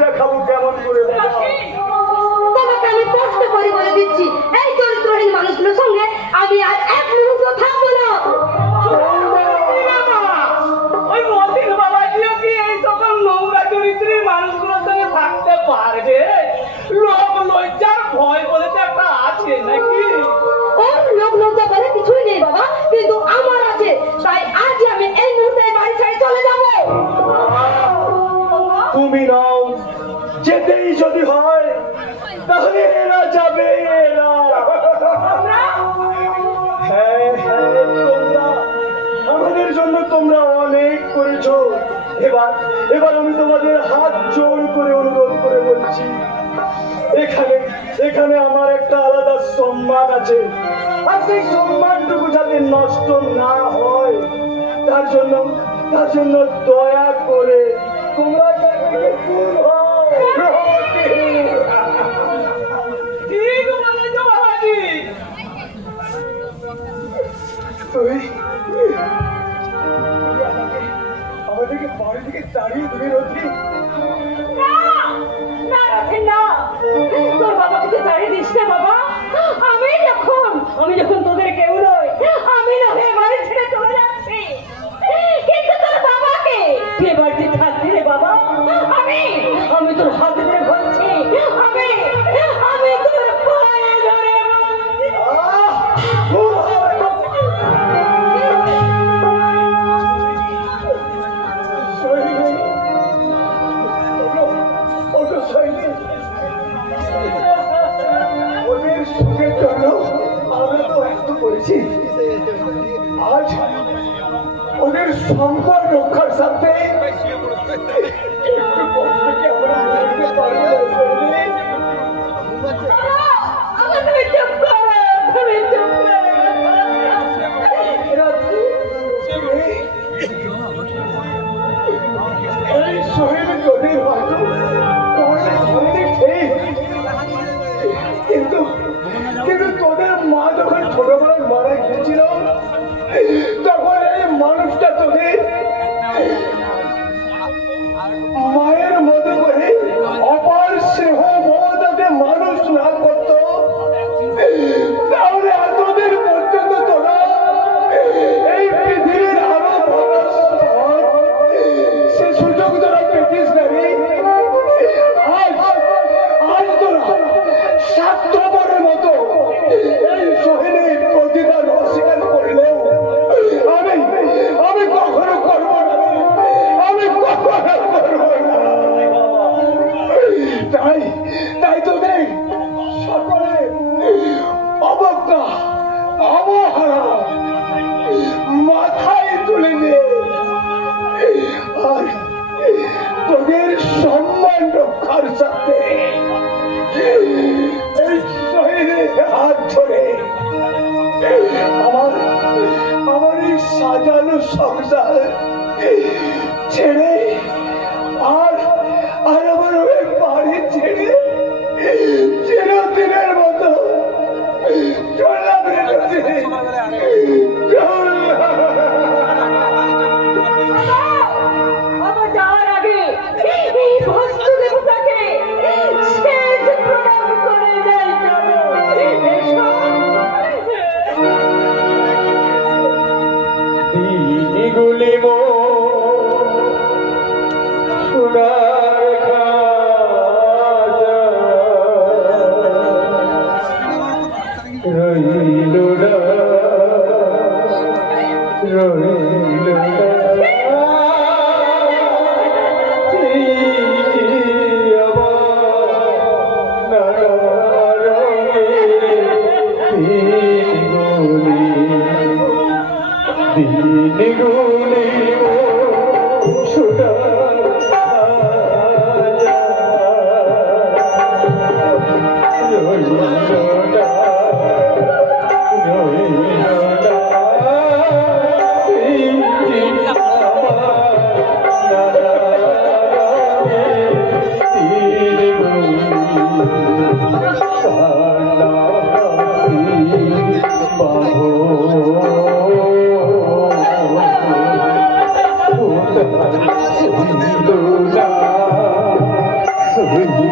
দেখাবো কেমন করে তোমাকে আমি কষ্ট করে বলে দিচ্ছি, এই চরিত্রহীন মানুষগুলোর সঙ্গে আমি আর এক মুহূর্ত থাকবো না। ওই মতিন বাবাজিও কি এই সকল নোংরা চরিত্রের মানুষগুলোর সঙ্গে থাকতে পারবে? লোক লজ্জার ভয় বলে তো একটা আছে নাকি? ওর লোক লজ্জা বলে কিছুই নেই বাবা, কিন্তু আমার আছে। তাই আজ আমি এই মুহূর্তে বাড়ি ছেড়ে চলে যাবো। তুমি নাও, যেতেই যদি হয় তাহলে এরা যাবে। এরা হ্যাঁ হ্যাঁ, তোমরা আমাদের জন্য তোমরা অনেক করেছো। এবার এবার আমি তোমাদের হাত জোর করে অনুরোধ করে বলছি, এখানে এখানে আমার একটা আলাদা সম্মান আছে, আর সেই সম্মানটুকু যাতে নষ্ট না হয় তার জন্য দয়া করে তোমরা দূর হও। ঠিক বলেছ বাবাজি। আমাদেরকে বাড়ি থেকে দাঁড়িয়ে তুমি রথি না না রাখে না, তোর বাবাকে তো দাঁড়িয়ে দিস না বাবা। আমি যখন তোদের কেউ নই, আমি না হয়ে বাড়ি ছেড়ে চলে যাচ্ছি, কিন্তু তোর বাবাকে তুই বাড়িতে থাকবি রে বাবা। আমি তোর হাতে ধরে বলছি, আমি তোর পায়ে ধরে ওদের সুখের জন্য আমরা তো এত করেছি, আজ ওদের সম্পদ রক্ষার সাথে একটু কষ্টকে আমরা মানতে পারি না। তুমি চুপ করো, তুমি চুপ করো। এই শহীদ জনের হয়তো অনেক ঠিক, কিন্তু তোদের মা যখন ছোটবেলায় মারা গিয়েছিল তখন এই মানুষটা তোদের মায়ের মতো করে অপার স্নেহ মমতাতে মানুষ না করত, তাহলে এতদিন পর্যন্ত তোরা এই পৃথিবীর আরো মানুষ সে সুযোগ তোরা পেতিস না রে। আজ তোরা স্বার্থপরের মতো এই শহীদের প্রতিদান অস্বীকার করলেও আমি কখনো করবো না, আমি কখনো করবো না। তাই তোদের সকলে অবজ্ঞা অবহেলা মাথায় তুলে নে, আর তোদের সম্মান রক্ষার সাথে এই শহীদের হাত ধরে আমার এই সাজানো সংসার ছেড়ে আর আমার ওই বাড়ি ছেড়ে চিরদিনের মতো চললাম রে আমার যাওয়ার আগে এই ভস্ত দেবতাকে শেষ প্রণাম করে যাই। দিনগুলি হে